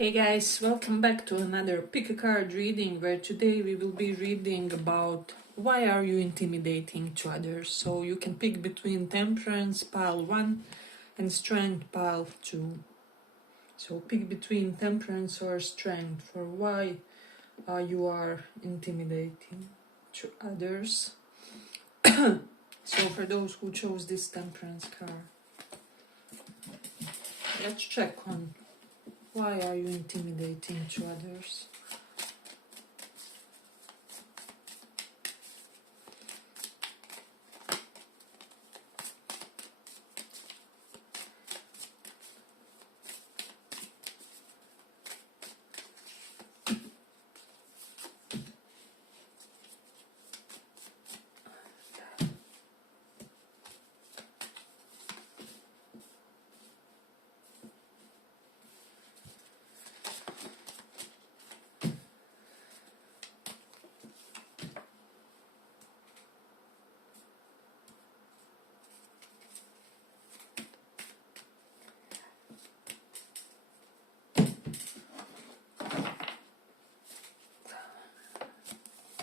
Hey guys, welcome back to another pick a card reading, where today we will be reading about why are you intimidating to others. So you can pick between Temperance pile 1 and Strength pile 2. So pick between Temperance or Strength for why you are intimidating to others. So for those who chose this Temperance card, let's check on why are you intimidating to others.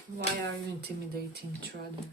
Why are you intimidating to others?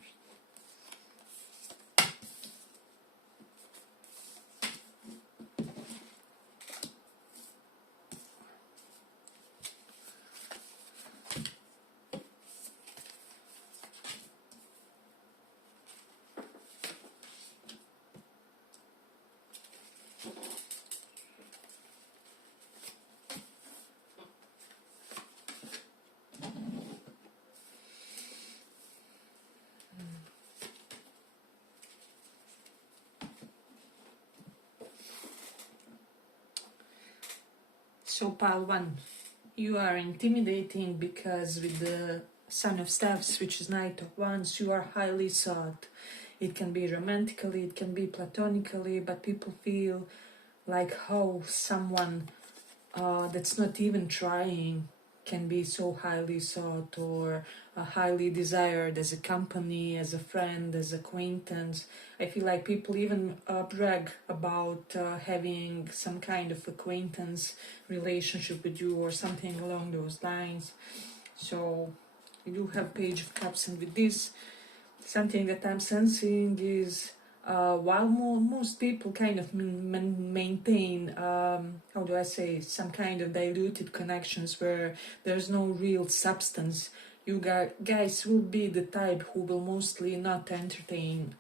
So pile 1, you are intimidating because with the Son of Staffs, which is Knight of Wands, you are highly sought. It can be romantically, it can be platonically, but people feel like how someone that's not even trying can be so highly sought or highly desired as a company, as a friend, as acquaintance. I feel like people even brag about having some kind of acquaintance relationship with you or something along those lines. So you do have Page of Cups, and with this, something that I'm sensing is while most people kind of maintain, how do I say, some kind of diluted connections where there's no real substance, you guys will be the type who will mostly not entertain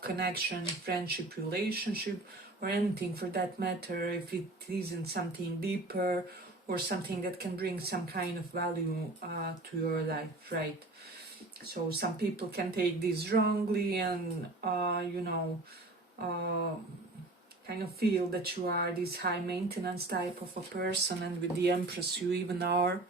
connection, friendship, relationship, or anything for that matter if it isn't something deeper or something that can bring some kind of value to your life, right? So some people can take this wrongly and, kind of feel that you are this high maintenance type of a person, and with the Empress you even are.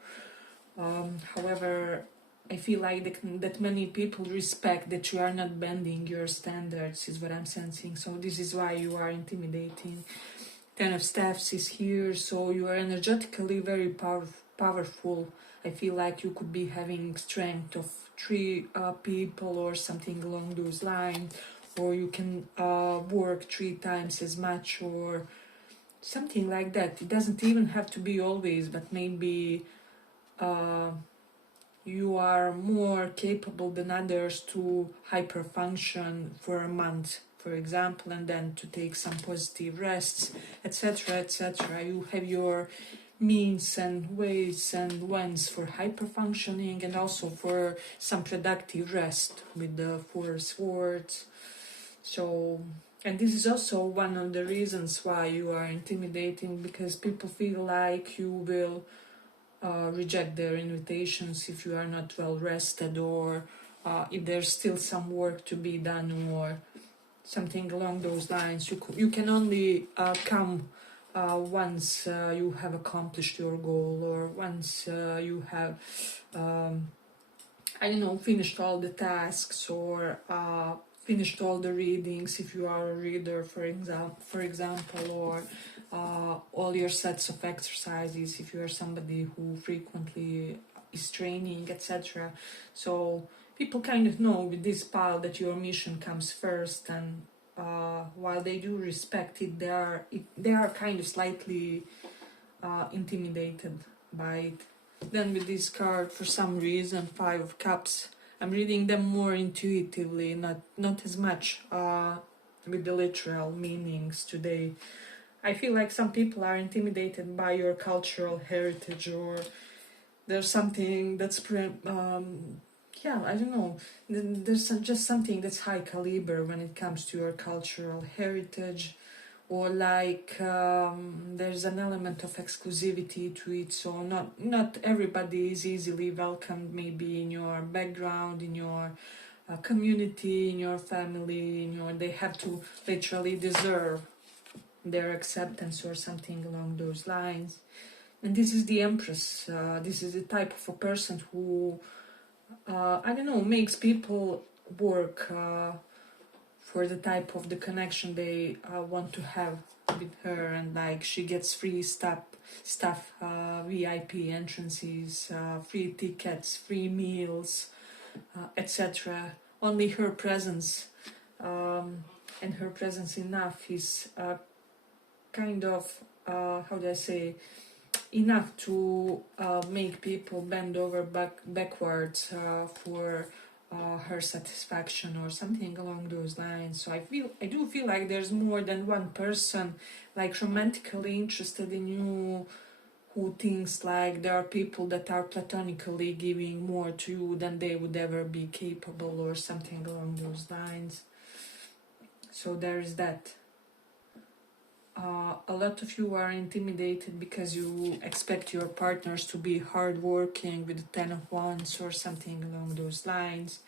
However, I feel like that many people respect that you are not bending your standards, is what I'm sensing. So this is why you are intimidating. Ten of Staffs is here, so you are energetically very powerful. I feel like you could be having strength of 3 people or something along those lines, or you can work 3 times as much or something like that. It doesn't even have to be always, but maybe you are more capable than others to hyper function for a month, for example, and then to take some positive rests, etc., etc. You have your means and ways and whens for hyper functioning, and also for some productive rest with the 4 swords. So, and this is also one of the reasons why you are intimidating, because people feel like you will reject their invitations if you are not well rested, or if there's still some work to be done, or something along those lines. You can only come once you have accomplished your goal, or once you have finished all the tasks, or finished all the readings if you are a reader, for example, or all your sets of exercises if you are somebody who frequently is training, etc. So people kind of know with this pile that your mission comes first, and while they do respect it, they are kind of slightly intimidated by it. Then with this card, for some reason, Five of Cups, I'm reading them more intuitively, not as much with the literal meanings today. I feel like some people are intimidated by your cultural heritage, or there's something that's yeah, I don't know. There's just something that's high caliber when it comes to your cultural heritage, or like there's an element of exclusivity to it. So not everybody is easily welcomed. Maybe in your background, in your community, in your family, they have to literally deserve their acceptance or something along those lines. And this is the Empress. This is the type of a person who, I don't know, makes people work for the type of the connection they want to have with her, and like she gets free stuff, VIP entrances, free tickets, free meals, etc. Only her presence, and her presence enough is kind of, how do I say, enough to make people bend over backwards for her satisfaction or something along those lines. So I do feel like there's more than one person like romantically interested in you, who thinks like there are people that are platonically giving more to you than they would ever be capable, or something along those lines. So there is that. A lot of you are intimidated because you expect your partners to be hardworking with the Ten of Wands or something along those lines.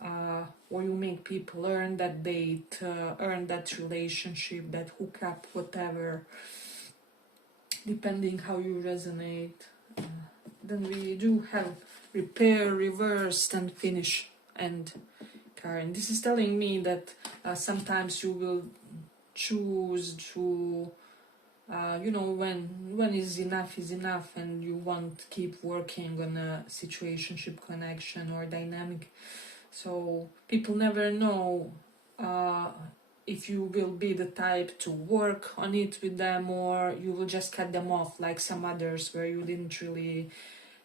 Or you make people earn that date, earn that relationship, that hookup, whatever, depending how you resonate. Then we do have repair, reversed, and finish, and Karen. This is telling me that sometimes you will choose to when is enough, and you won't keep working on a situationship connection or dynamic. So people never know if you will be the type to work on it with them, or you will just cut them off like some others where you didn't really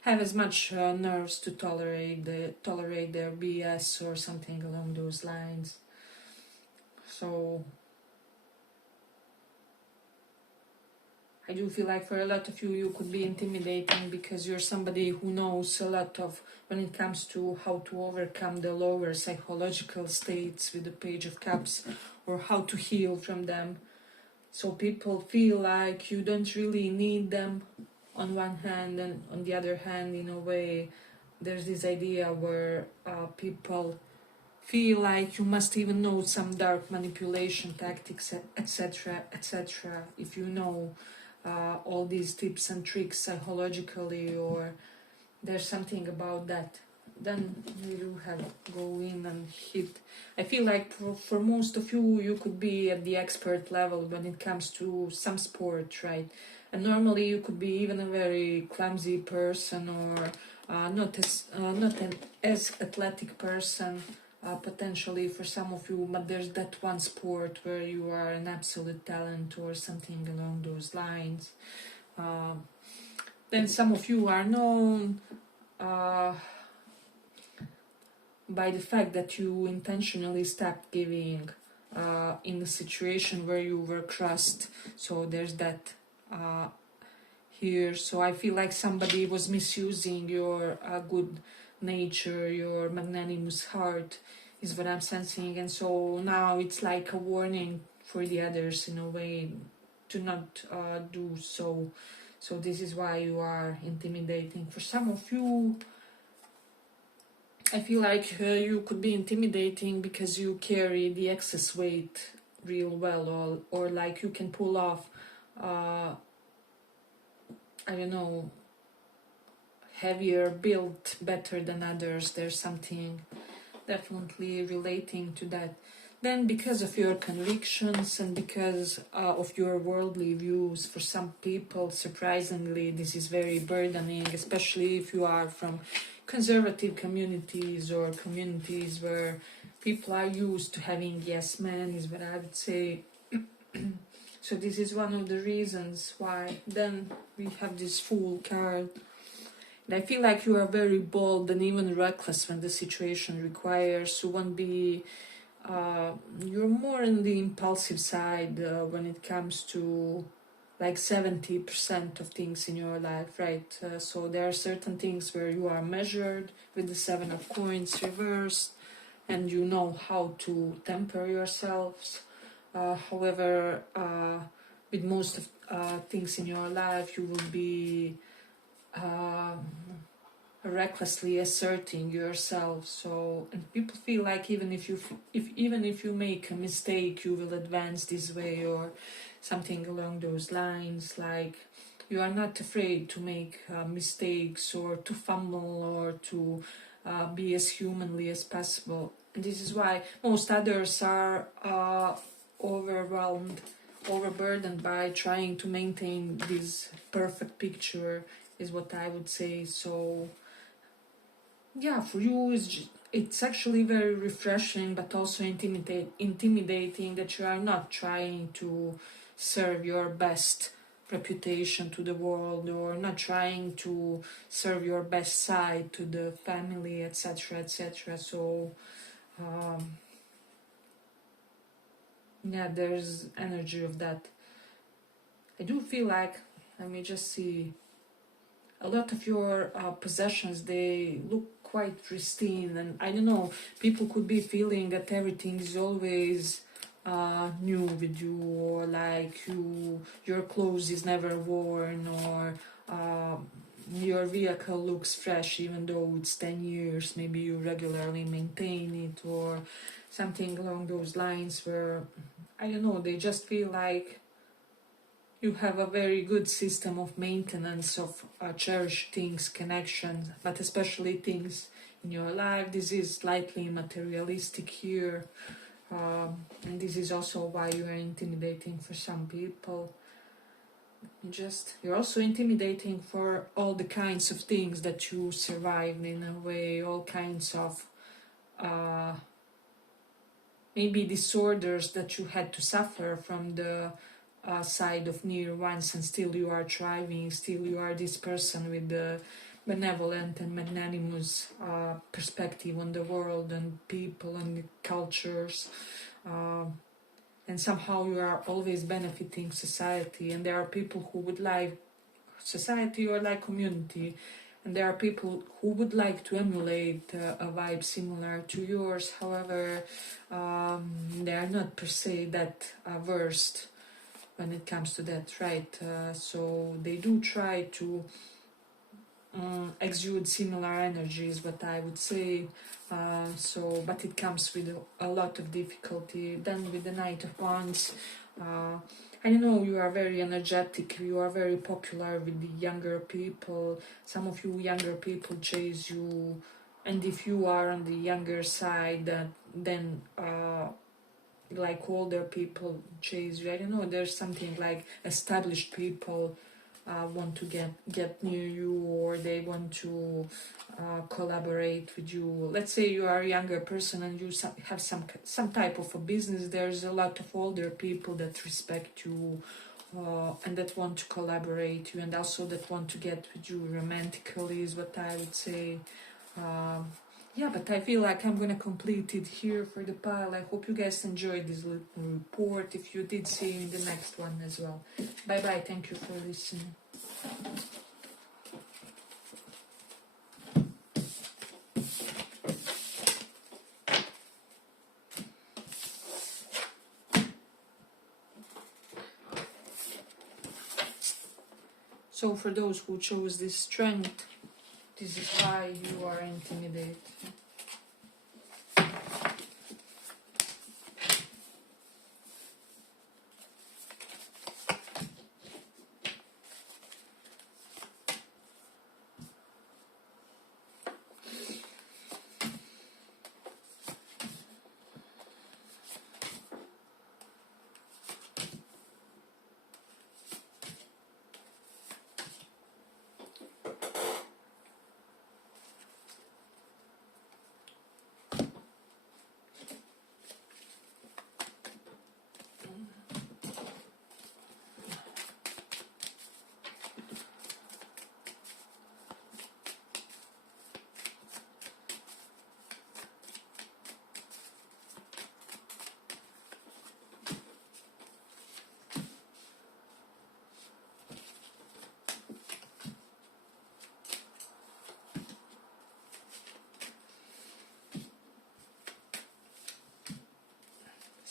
have as much nerves to tolerate their BS or something along those lines. So I do feel like for a lot of you, you could be intimidating because you're somebody who knows a lot of when it comes to how to overcome the lower psychological states with the Page of Cups, or how to heal from them. So people feel like you don't really need them on one hand, and on the other hand, in a way, there's this idea where people feel like you must even know some dark manipulation tactics, etc., etc. If you know all these tips and tricks psychologically, or there's something about that, then we do have go in and hit. I feel like for most of you, you could be at the expert level when it comes to some sport, right? And normally you could be even a very clumsy person, or not an as athletic person, potentially for some of you, but there's that one sport where you are an absolute talent or something along those lines. Then some of you are known by the fact that you intentionally stopped giving in a situation where you were crossed. So there's that here. So I feel like somebody was misusing your good nature, your magnanimous heart, is what I'm sensing. And so now it's like a warning for the others in a way to not do so. So this is why you are intimidating. For some of you, I feel like you could be intimidating because you carry the excess weight real well, or like you can pull off I don't know, heavier built better than others. There's something definitely relating to that. Then because of your convictions and because of your worldly views, for some people, surprisingly, this is very burdening, especially if you are from conservative communities or communities where people are used to having yes men, is what I would say. So this is one of the reasons why. Then we have this Fool card. And I feel like you are very bold and even reckless when the situation requires. You won't be, you're more on the impulsive side when it comes to like 70% of things in your life, right? So there are certain things where you are measured with the Seven of Coins reversed, and you know how to temper yourselves. However, with most of things in your life, you will be recklessly asserting yourself. So, and people feel like even if you make a mistake, you will advance this way, or something along those lines. Like you are not afraid to make mistakes, or to fumble, or to be as humanly as possible. And this is why most others are overwhelmed, overburdened by trying to maintain this perfect picture, is what I would say. So yeah, for you it's actually very refreshing, but also intimidating that you are not trying to serve your best reputation to the world, or not trying to serve your best side to the family, etc., etc. So yeah, there's energy of that. I do feel like, let me just see, a lot of your possessions, they look quite pristine, and I don't know, people could be feeling that everything is always new with you, or like your clothes is never worn, or your vehicle looks fresh even though it's 10 years, maybe you regularly maintain it, or something along those lines, where I don't know, they just feel like you have a very good system of maintenance of cherished things, connections, but especially things in your life. This is slightly materialistic here, and this is also why you are intimidating for some people. You're also intimidating for all the kinds of things that you survived in a way, all kinds of maybe disorders that you had to suffer from the side of near ones, and still you are thriving, still you are this person with the benevolent and magnanimous perspective on the world and people and the cultures, and somehow you are always benefiting society, and there are people who would like society or like community, and there are people who would like to emulate a vibe similar to yours. However, they are not per se that versed when it comes to that, right? So they do try to exude similar energies, what I would say. But it comes with a lot of difficulty. Then with the Knight of Wands, I don't know, you are very energetic, you are very popular with the younger people. Some of you younger people chase you, and if you are on the younger side, then like older people chase you. I don't know, there's something like established people want to get near you, or they want to collaborate with you. Let's say you are a younger person and you have some type of a business. There's a lot of older people that respect you and that want to collaborate you, and also that want to get with you romantically, is what I would say. Yeah, but I feel like I'm gonna complete it here for the pile. I hope you guys enjoyed this little report. If you did, see you in the next one as well. Bye bye, thank you for listening. So for those who chose this strength, this is why you are intimidated.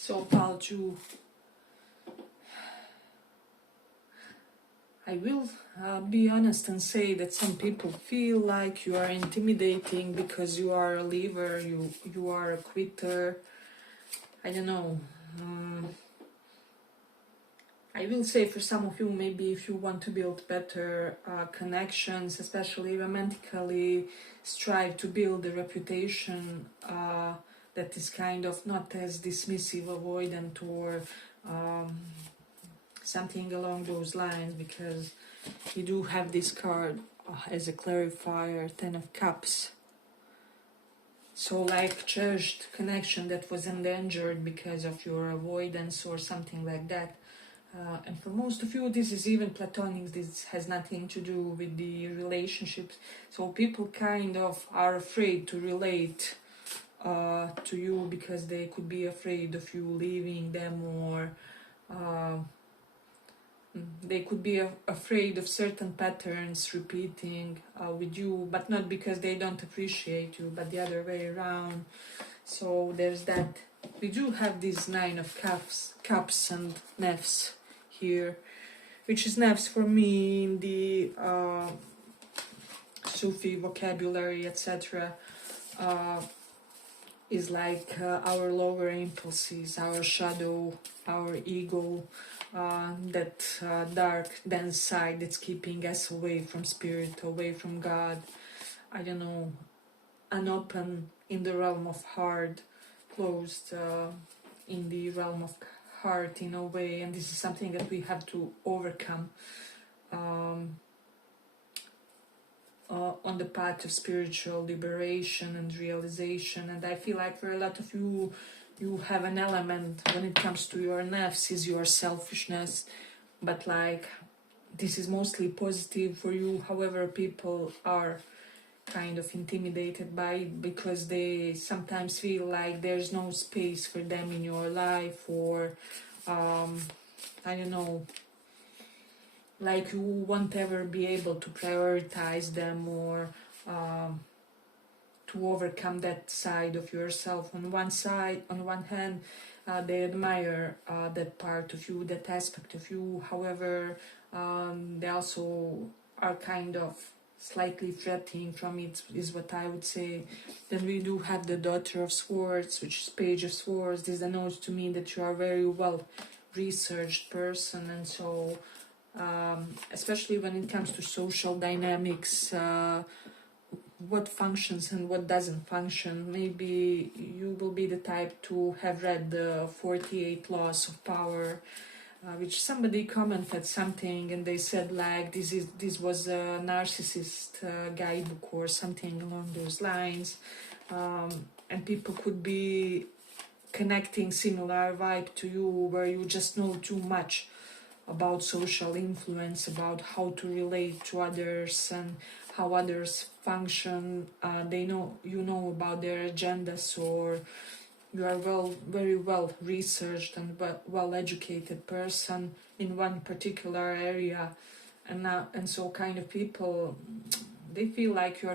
So Paul, I will be honest and say that some people feel like you are intimidating because you are a leaver, you are a quitter. I don't know. I will say for some of you, maybe if you want to build better connections, especially romantically, strive to build a reputation that is kind of not as dismissive, avoidant, or something along those lines, because you do have this card as a clarifier, Ten of Cups. So like cherished connection that was endangered because of your avoidance or something like that. And for most of you, this is even platonic, this has nothing to do with the relationships. So people kind of are afraid to relate to you because they could be afraid of you leaving them, or they could be afraid of certain patterns repeating with you, but not because they don't appreciate you, but the other way around. So there's that. We do have this Nine of Cups and Nefs here, which is Nefs for me in the Sufi vocabulary, etc. Is like our lower impulses, our shadow, our ego, that dark, dense side that's keeping us away from spirit, away from God. I don't know, unopen in the realm of heart, closed in the realm of heart in a way, and this is something that we have to overcome on the path of spiritual liberation and realization. And I feel like for a lot of you, you have an element when it comes to your nafs is your selfishness, but like this is mostly positive for you. However, people are kind of intimidated by it because they sometimes feel like there's no space for them in your life, or I don't know, like you won't ever be able to prioritize them, or to overcome that side of yourself. On one hand, they admire that part of you, that aspect of you. However, they also are kind of slightly threatening from it, is what I would say. Then we do have the Daughter of Swords, which is Page of Swords. This denotes to me that you are a very well researched person, and so especially when it comes to social dynamics, what functions and what doesn't function. Maybe you will be the type to have read the 48 Laws of Power, which somebody commented something and they said like this was a narcissist guidebook or something along those lines, and people could be connecting similar vibe to you, where you just know too much about social influence, about how to relate to others and how others function. They know, you know about their agendas, or you are very well researched and well educated person in one particular area, and so kind of people, they feel like they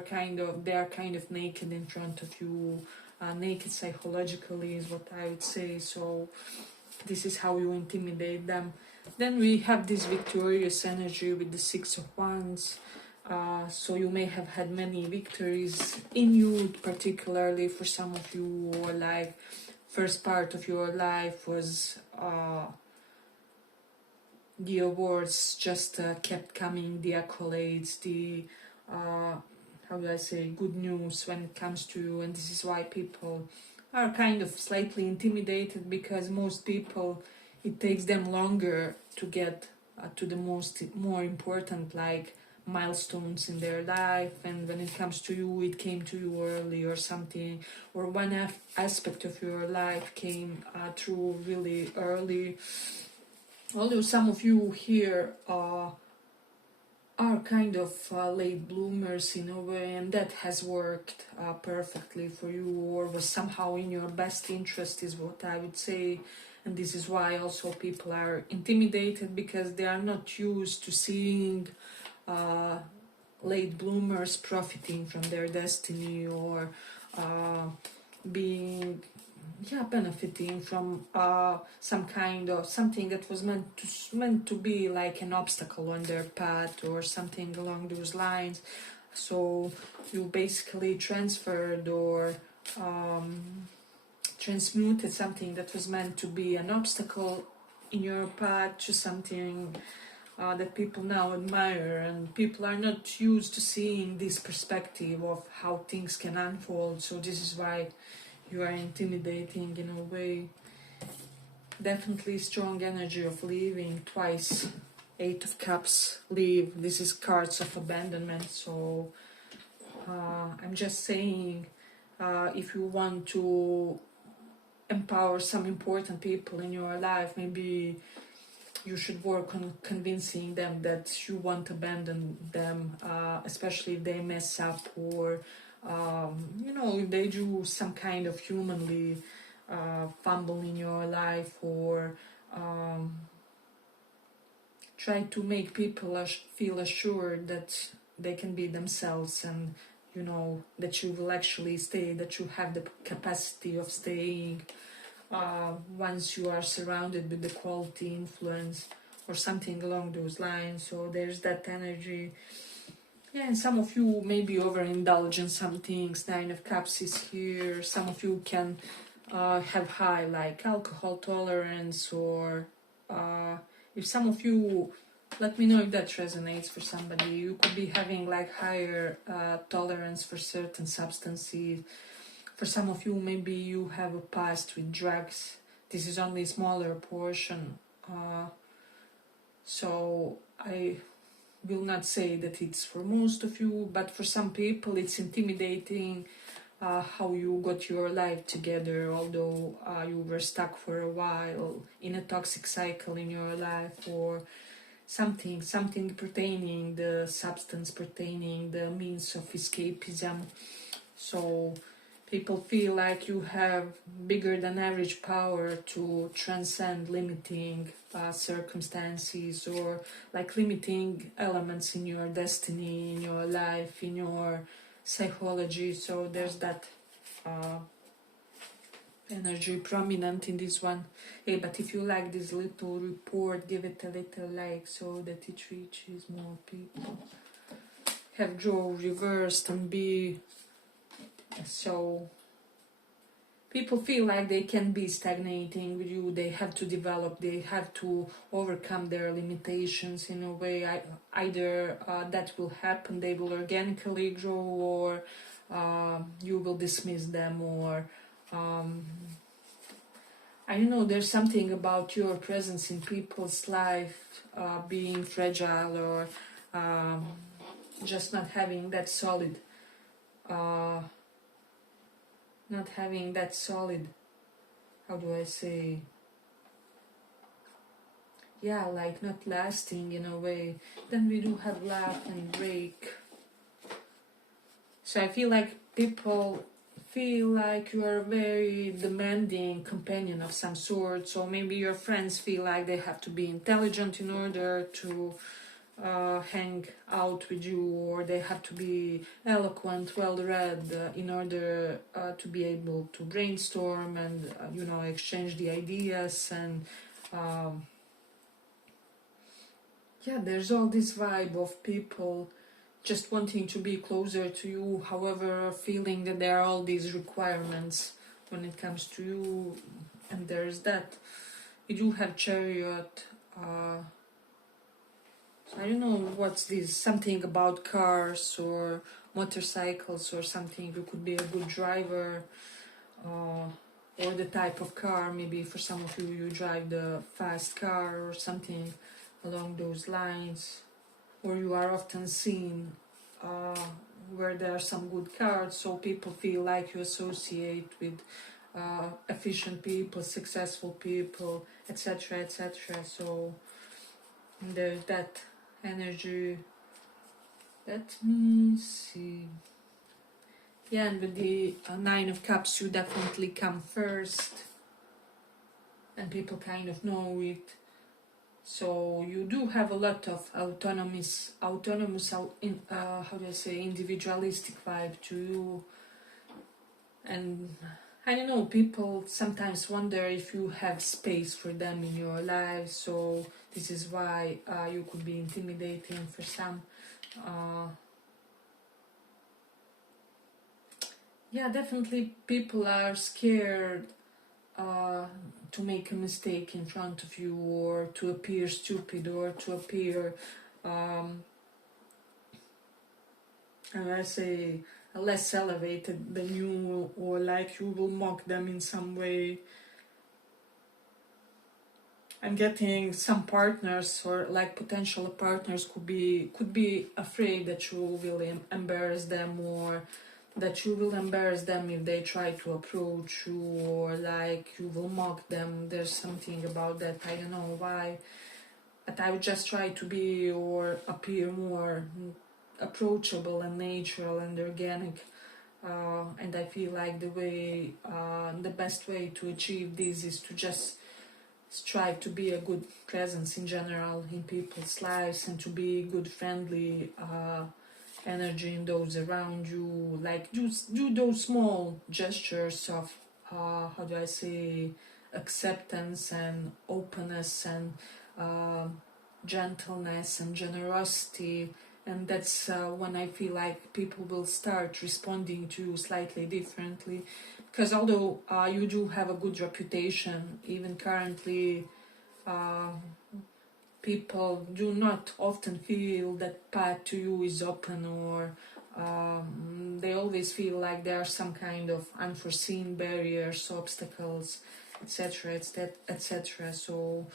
are kind of naked in front of you, naked psychologically is what I would say. So this is how you intimidate them. Then we have this victorious energy with the Six of Wands. So you may have had many victories in you, particularly for some of you, or like first part of your life was the awards just kept coming, the accolades, the how do I say, good news when it comes to you. And this is why people are kind of slightly intimidated, because most people, it takes them longer to get to the more important like milestones in their life, and when it comes to you, it came to you early or something, or one aspect of your life came through really early. Although some of you here are kind of late bloomers in a way, and that has worked perfectly for you, or was somehow in your best interest is what I would say. And this is why also people are intimidated, because they are not used to seeing late bloomers profiting from their destiny, or being yeah, benefiting from some kind of something that was meant to be like an obstacle on their path or something along those lines. So you basically transferred or transmuted something that was meant to be an obstacle in your path to something that people now admire, and people are not used to seeing this perspective of how things can unfold. So this is why you are intimidating in a way. Definitely strong energy of leaving twice. Eight of Cups, leave. This is cards of abandonment. So I'm just saying, if you want to empower some important people in your life, maybe you should work on convincing them that you won't abandon them, especially if they mess up or if they do some kind of humanly fumble in your life, or try to make people feel assured that they can be themselves, and that you will actually stay, that you have the capacity of staying once you are surrounded with the quality influence or something along those lines. So there's that energy. Yeah, and some of you maybe overindulge in some things. Nine of Cups is here. Some of you can have high like alcohol tolerance, or if some of you, let me know if that resonates for somebody. You could be having like higher tolerance for certain substances. For some of you, maybe you have a past with drugs. This is only a smaller portion. So I will not say that it's for most of you, but for some people it's intimidating how you got your life together, although you were stuck for a while in a toxic cycle in your life, or something pertaining the substance, pertaining the means of escapism. So people feel like you have bigger than average power to transcend limiting circumstances, or like limiting elements in your destiny, in your life, in your psychology. So there's that energy prominent in this one. Hey, but if you like this little report, give it a little like so that it reaches more people. Have draw reversed and be. So people feel like they can be stagnating with you. They have to develop, they have to overcome their limitations in a way. Either that will happen, they will organically grow, or you will dismiss them, or I don't know, there's something about your presence in people's life being fragile, or just not having that solid how do I say, yeah, like not lasting in a way. Then we do have laugh and break. So I feel like people feel like you are a very demanding companion of some sort. So maybe your friends feel like they have to be intelligent in order to hang out with you, or they have to be eloquent, well-read in order to be able to brainstorm and exchange the ideas. And yeah, there's all this vibe of people just wanting to be closer to you, however feeling that there are all these requirements when it comes to you. And there's that. We do have Chariot. I don't know what's this, something about cars or motorcycles or something. You could be a good driver, or the type of car. Maybe for some of you, you drive the fast car or something along those lines, or you are often seen where there are some good cars, so people feel like you associate with efficient people, successful people, etc., etc. So there's that energy. Let me see. Yeah, and with the Nine of Cups, you definitely come first, and people kind of know it. So you do have a lot of autonomous, how do I say, individualistic vibe to you, and I don't know, people sometimes wonder if you have space for them in your life, so this is why you could be intimidating for some. Uh, yeah, definitely people are scared uh, to make a mistake in front of you, or to appear stupid, or to appear, um, and I say, less elevated than you, or like you will mock them in some way. I'm getting some partners, or like potential partners could be afraid that you will embarrass them, or that you will embarrass them if they try to approach you, or like you will mock them. There's something about that, I don't know why, but I would just try to be or appear more approachable and natural and organic. And I feel like the best way to achieve this is to just strive to be a good presence in general in people's lives, and to be good, friendly energy in those around you. Like, do those small gestures of how do I say, acceptance and openness and uh, gentleness and generosity. And that's when I feel like people will start responding to you slightly differently, because although you do have a good reputation, even currently, uh, people do not often feel that path to you is open, or they always feel like there are some kind of unforeseen barriers, obstacles, etc., etc. So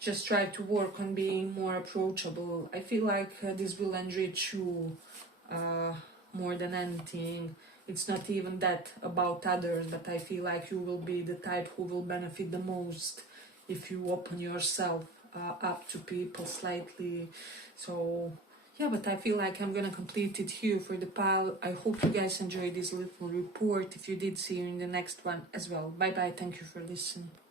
just try to work on being more approachable. I feel like this will enrich you uh, more than anything. It's not even that about others, but I feel like you will be the type who will benefit the most if you open yourself up to people slightly. So yeah, but I feel like I'm gonna complete it here for the pile. I hope you guys enjoyed this little report. If you did, see you in the next one as well. Bye bye. Thank you for listening.